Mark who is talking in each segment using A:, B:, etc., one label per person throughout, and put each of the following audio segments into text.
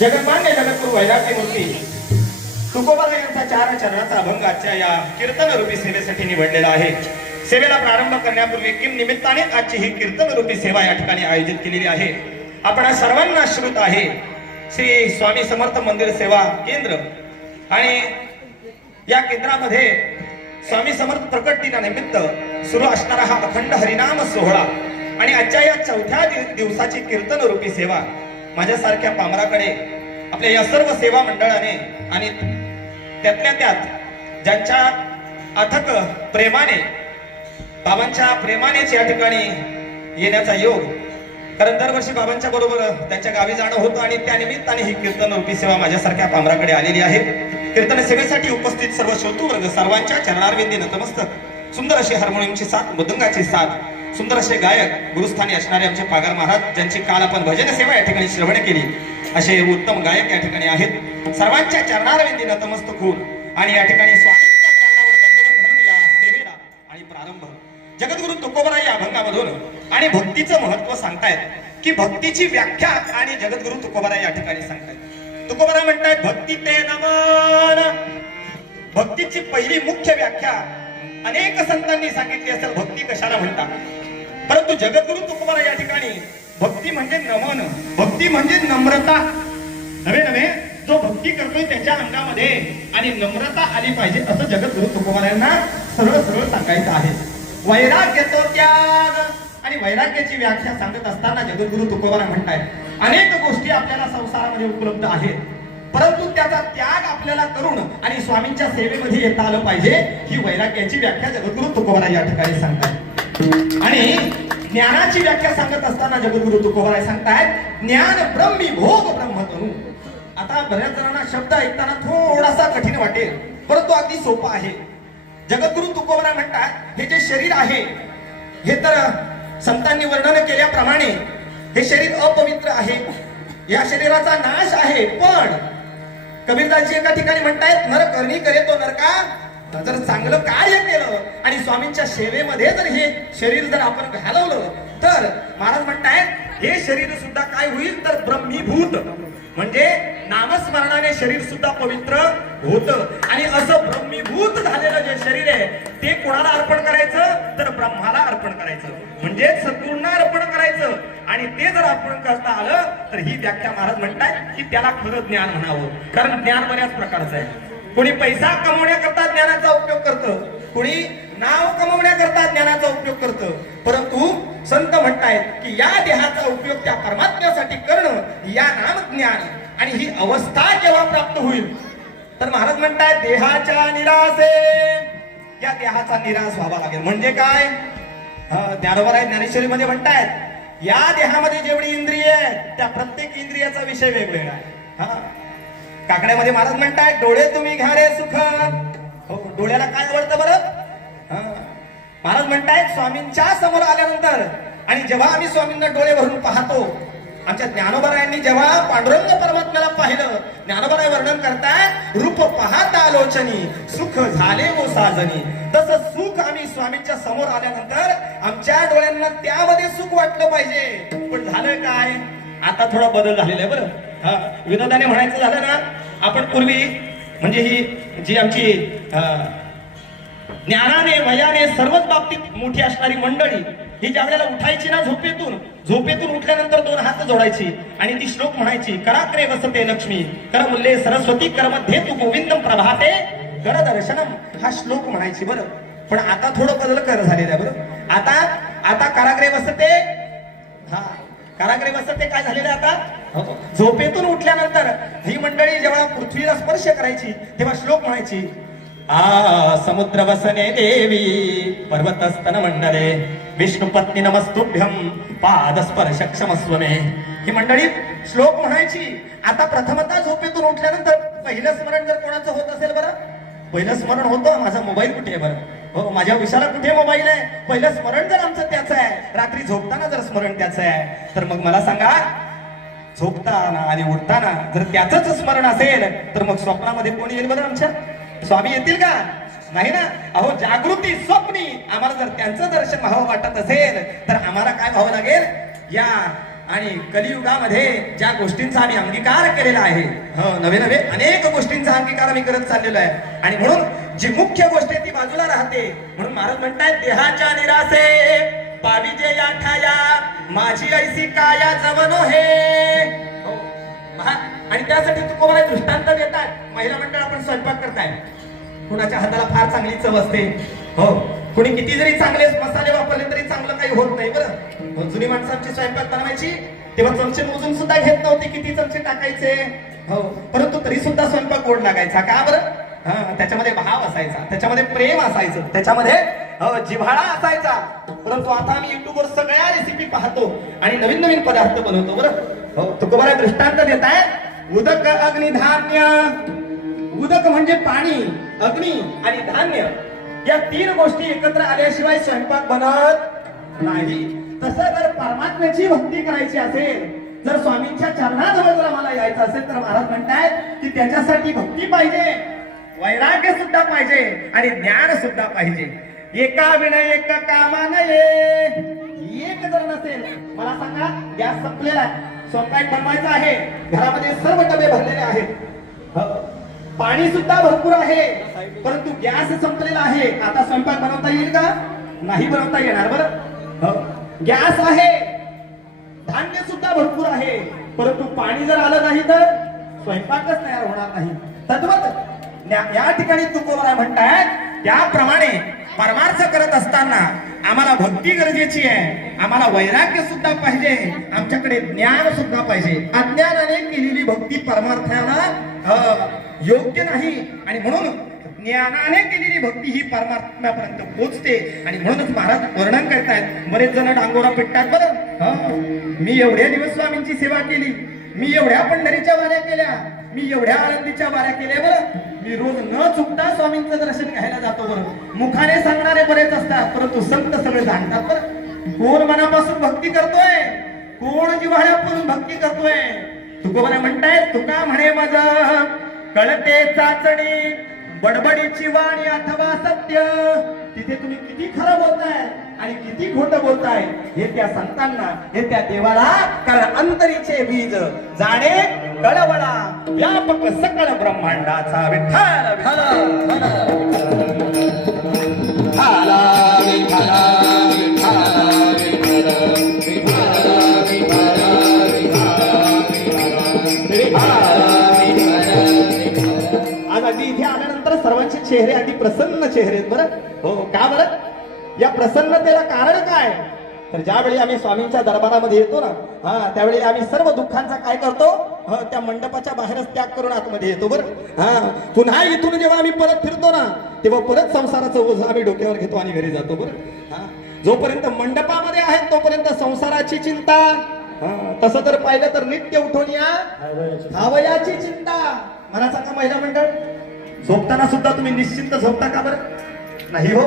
A: जगन्मान्य जगद्गुरु वैराग्य मूर्ती. तुकोबाला यांचा चार चरणाचा अभंग आजच्या या कीर्तन रूपी सेवेसाठी निवडलेला आहे. सेवेला प्रारंभ करण्यापूर्वी किम निमित्ताने आजची ही कीर्तन रूपी सेवा या ठिकाणी आयोजित केलेली आहे. आपण सर्वांना श्रुत आहे. श्री स्वामी समर्थ मंदिर सेवा केंद्र. आणि या केंद्रामध्ये स्वामी समर्थ प्रकट दिनानिमित्त सुरू असणारा हा अखंड हरिनाम सोहळा आणि आजच्या या चौथ्या दिवसाची कीर्तन रूपी सेवा माझ्यासारख्या पामराकडे आपल्या या सर्व सेवा मंडळाने आणि त्यातल्या त्यात ज्यांच्या अथक प्रेमाने बाबांच्या प्रेमानेच या ठिकाणी येण्याचा योग. कारण दरवर्षी बाबांच्या बरोबर त्यांच्या गावी जाणं होतं आणि त्या निमित्ताने ही कीर्तन रूपी सेवा माझ्यासारख्या पामराकडे आलेली आहे. कीर्तन सेवेसाठी उपस्थित सर्व श्रोतू वर्ग सर्वांच्या चरणारविंदी नतमस्तक. सुंदर अशी हार्मोनियमची साथ मृदंगाची साथ सुंदर असे गायक गुरुस्थानी असणारे आमचे पागार महाराज ज्यांची काल आपण भजन सेवा या ठिकाणी श्रवण केली असे उत्तम गायक या ठिकाणी आहेत. सर्वांच्या चरणारविंदी नतमस्तक होऊन आणि या ठिकाणी स्वामींच्या चरणावर दंडवत या सेवेला आणि प्रारंभ. जगद्गुरु तुकोबरा या अभंगामधून आणि भक्तीचं महत्त्व सांगतायत की भक्तीची व्याख्या आणि जगद्गुरु तुकोबरा या ठिकाणी सांगतायत. तुकोबरा म्हणतायत भक्ती ते नमन. भक्तीची पहिली मुख्य व्याख्या अनेक संतांनी सांगितली असेल भक्ती कशाला म्हणतात परंतु जगद्गुरु तुकोबरा या ठिकाणी. भक्ती म्हणजे नमन. भक्ती म्हणजे नम्रता. नव्हे नव्हे? जो भक्ती करतोय त्याच्या अंगामध्ये. आणि नम्रता आली पाहिजे असं जगद्गुरु तुकोबरा यांना सरळ सरळ सांगायचं आहे. वैराग्य तो त्याग. आणि वैराग्याची व्याख्या सांगत असताना जगद्गुरु तुकोबरा म्हणताय अनेक गोष्टी आपल्याला संसारामध्ये उपलब्ध आहेत. परंतु त्याचा त्याग आपल्याला करून आणि स्वामींच्या सेवेमध्ये येता आलं पाहिजे ही वैराग्याची व्याख्या जगद्गुरु तुकोबरा या ठिकाणी सांगतात आणि ज्ञानाची व्याख्या सांगत असताना जगद्गुरु तुकोबराय सांगतायत ज्ञान ब्रह्मी भोग ब्रह्मतनु. आता बऱ्याच जणांना शब्द ऐकताना थोडासा कठीण वाटेल परंतु अगदी सोपा आहे. जगद्गुरु तुकोबरा म्हणतात हे जे शरीर आहे हे तर संतांनी वर्णन केल्याप्रमाणे हे शरीर अपवित्र आहे. या शरीराचा नाश आहे पण कबीरदासजी एका ठिकाणी म्हणतायत नरकर्णी करे तो नरका जर चांगलं कार्य केलं आणि स्वामींच्या सेवेमध्ये जर हे शरीर जर आपण घालवलं तर महाराज म्हणताय हे शरीर सुद्धा काय होईल? तर ब्रह्मीभूत. म्हणजे नामस्मरणाने शरीर सुद्धा पवित्र होत. आणि असं ब्रह्मीभूत झालेलं जे शरीर आहे ते कोणाला अर्पण करायचं? तर ब्रह्माला अर्पण करायचं. म्हणजे सद्गुरूंना अर्पण करायचं. आणि ते जर अर्पण करता आलं तर ही व्याख्या महाराज म्हणताय की त्याला खरं ज्ञान म्हणावं. कारण ज्ञान बऱ्याच प्रकारचं आहे. कोणी पैसा कमवण्याकरता ज्ञानाचा उपयोग करतं कोणी नाव कमवण्याकरता ज्ञानाचा उपयोग करतं परंतु संत म्हणतायत की या देहाचा उपयोग त्या परमात्म्यासाठी करणं या नाम ज्ञान आणि ही अवस्था जेव्हा प्राप्त होईल. तर महाराज म्हणताय देहाच्या निरासे या देहाचा निराश व्हावा लागेल. म्हणजे काय? ज्ञानवर आहे ज्ञानेश्वरी मध्ये म्हणतायत या देहामध्ये जेवढी इंद्रिय आहेत त्या प्रत्येक इंद्रियाचा विषय वेगवेगळा आहे. हा. काकड्यामध्ये महाराज म्हणताय डोळे तुम्ही घ्या रे सुख. हो डोळ्याला काय आवडतं बरं? महाराज म्हणताय स्वामींच्या समोर आल्यानंतर आणि जेव्हा आम्ही स्वामींना डोळे भरून पाहतो आमच्या ज्ञानोबरायांनी जेव्हा पांडुरंग परमात्म्याला पाहिलं ज्ञानोबराय वर्णन करताय रूप पाहता आलोचनी सुख झाले वो साजनी. तसं सुख आम्ही स्वामींच्या समोर आल्यानंतर आमच्या डोळ्यांना त्यामध्ये सुख वाटलं पाहिजे. पण झालं काय? आता थोडा बदल झालेला आहे बरं. हा विनोदाने म्हणायचं झालं ना आपण पूर्वी म्हणजे ही जी आमची अं, ज्ञानाने वयाने सर्वच बाबतीत मोठी असणारी मंडळी ही ज्या वेळेला उठायची ना झोपेतून झोपेतून उठल्यानंतर दोन हात जोडायची आणि ती श्लोक म्हणायची कराक्रे वसते लक्ष्मी कर मुल्ले सरस्वती कर्मध्ये तू गोविंदम प्रभाते कर दर्शनम. हा श्लोक म्हणायची बरं. पण आता थोडं बदल कर झालेलं आहे बरं. आता आता कराग्रे वसते हा. कारागृह ते काय झालेलं आता? झोपेतून उठल्यानंतर ही मंडळी जेव्हा पृथ्वीला स्पर्श करायची तेव्हा श्लोक म्हणायची आ समुद्र वसने देवी पर्वतस्तन मंडले विष्णू पत्नी नमस्तुभ्यम पाद स्पर्श क्षमस्व मे. ही मंडळी श्लोक म्हणायची आता प्रथमतः झोपेतून उठल्यानंतर पहिलं स्मरण जर कोणाचं होत असेल बरं पहिलं स्मरण होतं माझा मोबाईल कुठे आहे बरं? हो माझ्या विषयाला कुठे मोबाईल आहे? पहिलं स्मरण जर आमचं त्याचं आहे रात्री झोपताना जर स्मरण त्याचं आहे तर मग मला सांगा झोपताना आणि उठताना जर त्याच स्मरण असेल तर मग स्वप्नामध्ये कोणी येईल बरं आमच्या? स्वामी येतील का? नाही ना? अहो जागृती स्वप्नी. आम्हाला जर त्यांचं दर्शन व्हावं वाटत असेल तर आम्हाला काय व्हावं लागेल? या आणि कलियुगामध्ये ज्या गोष्टींचा आम्ही अंगीकार केलेला आहे हो नवे नवे अनेक गोष्टींचा अंगीकार आम्ही करत चाललेलो आहे. आणि म्हणून जी मुख्य गोष्ट आहे ती बाजूला राहते. म्हणून महाराज म्हणताय देहाच्या निरासे पाविजे या ठाया माझी ऐसी काया जवनो हे. हो. महा- आणि त्यासाठी तुकोबाला दृष्टांत देतात. महिला मंडळ आपण स्वयंपाक करताय. कुणाच्या हाताला फार चांगली चव असते. हो. कुणी किती जरी चांगले मसाले वापरले तरी चांगलं काही होत नाही बरं. जुनी माणसं आमची स्वयंपाक बनवायची तेव्हा चमचे मोजून सुद्धा घेत नव्हते किती चमचे टाकायचे. हो परंतु तरी सुद्धा स्वयंपाक गोड लागायचा. का बरं? हा, त्याच्यामध्ये भाव असायचा त्याच्यामध्ये प्रेम असायचं त्याच्यामध्ये हो, जिव्हाळा असायचा. परंतु आता आम्ही युट्यूबवर सगळ्या रेसिपी पाहतो आणि नवीन नवीन पदार्थ बनवतो बरं. हो तुकोबारा दृष्टांत देत आहे. उदक अग्निधान्य. उदक म्हणजे पाणी अग्नी आणि धान्य. या तीन गोष्टी एकत्र आल्याशिवाय स्वयंपाक बनत नाही. तसं जर परमात्म्याची भक्ती करायची असेल जर स्वामींच्या चरणाजवळ जर आम्हाला यायचं असेल तर महाराज म्हणतायत की त्याच्यासाठी भक्ती पाहिजे वैराग्य सुद्धा पाहिजे आणि ज्ञान सुद्धा पाहिजे. एका विनय एक कामा नये एक जर नसेल मला सांगा गॅस संपलेला आहे. स्वयंपाक बनवायचा आहे. घरामध्ये सर्व डबे भरलेले आहेत. हो. पाणी सुद्धा भरपूर आहे. परंतु गॅस संपलेला आहे. आता स्वयंपाक बनवता येईल का? नाही बनवता येणार बरं. हो. गॅस आहे. धान्य सुद्धा भरपूर आहे. परंतु पाणी जर आलं नाही तर स्वयंपाकच तयार होणार नाही. तद्वत या ठिकाणी तुकोबरा म्हणतायत त्याप्रमाणे परमार्थ करत असताना आम्हाला भक्ती गरजेची आहे. आम्हाला वैराग्य सुद्धा पाहिजे. आमच्याकडे ज्ञान सुद्धा पाहिजे. अज्ञानाने केलेली भक्ती परमार्थाला योग्य नाही. आणि म्हणून ज्ञानाने केलेली भक्ती ही परमात्म्यापर्यंत पोचते. आणि म्हणूनच महाराज वर्णन करतायत बरेच जण डांगोरा पिटतात. बरं मी एवढ्या दिवस स्वामींची सेवा केली. मी एवढ्या पंढरीच्या वाऱ्या केल्या. मी एवढ्या आनंदीच्या वाऱ्या केल्या. बरं मी रोज न चुकता स्वामींचं दर्शन घ्यायला जातो. बरं मुखाने सांगणारे बरेच असतात. परंतु संत सगळे सांगतात बरं कोण मनापासून भक्ती करतोय? कोण जिव्हाळ्यापासून भक्ती करतोय? तुकोबरा म्हणताय तुका म्हणे माझं कळते चाचणी बडबडीची वाणी अथवा सत्य. तिथे तुम्ही किती खरं बोलताय आणि किती खोट बोलताय हे त्या संतांना हे त्या देवाला कारण अंतरीचे बीज जाणे कळवळा. व्यापक सकळ ब्रह्मांडाचा विठ्ठल. चेहरे अगदी प्रसन्न चेहरे आहेत बरं? हो का बरं? या प्रसन्नतेला कारण काय? तर ज्यावेळी आम्ही स्वामींच्या दरबारामध्ये येतो ना हा त्यावेळी आम्ही सर्व दुःखांचा काय करतो? हा, त्या मंडपाच्या बाहेरच त्याग करून आतमध्ये येतो बरं? हा पुन्हा इथून जेव्हा आम्ही परत फिरतो ना तेव्हा परत संसाराचं ओझ आम्ही डोक्यावर घेतो आणि घरी जातो बरं? हा जोपर्यंत मंडपामध्ये आहेत तोपर्यंत संसाराची चिंता. हा, तसं तर पाहिलं तर नित्य उठून या खावयाची चिंता. मला सांगा महिला मंडळ झोपताना सुद्धा तुम्ही निश्चिंत झोपता का बरं? नाही हो.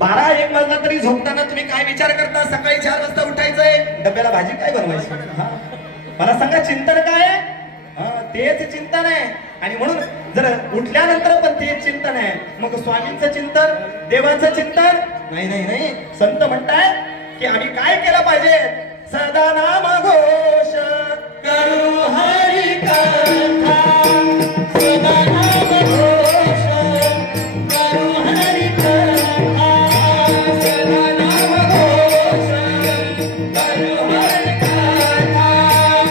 A: बारा एक वाजला तरी झोपताना तुम्ही काय विचार करता? सकाळी चार वाजता उठायचंय. डब्याला भाजी काय बनवायची? मला सांगा चिंतन काय तेच चिंतन आहे. आणि म्हणून जर उठल्यानंतर पण तेच चिंतन आहे मग स्वामींचं चिंतन देवाचं चिंतन? नाही नाही नाही. संत म्हणताय की आम्ही काय केलं पाहिजे? सदा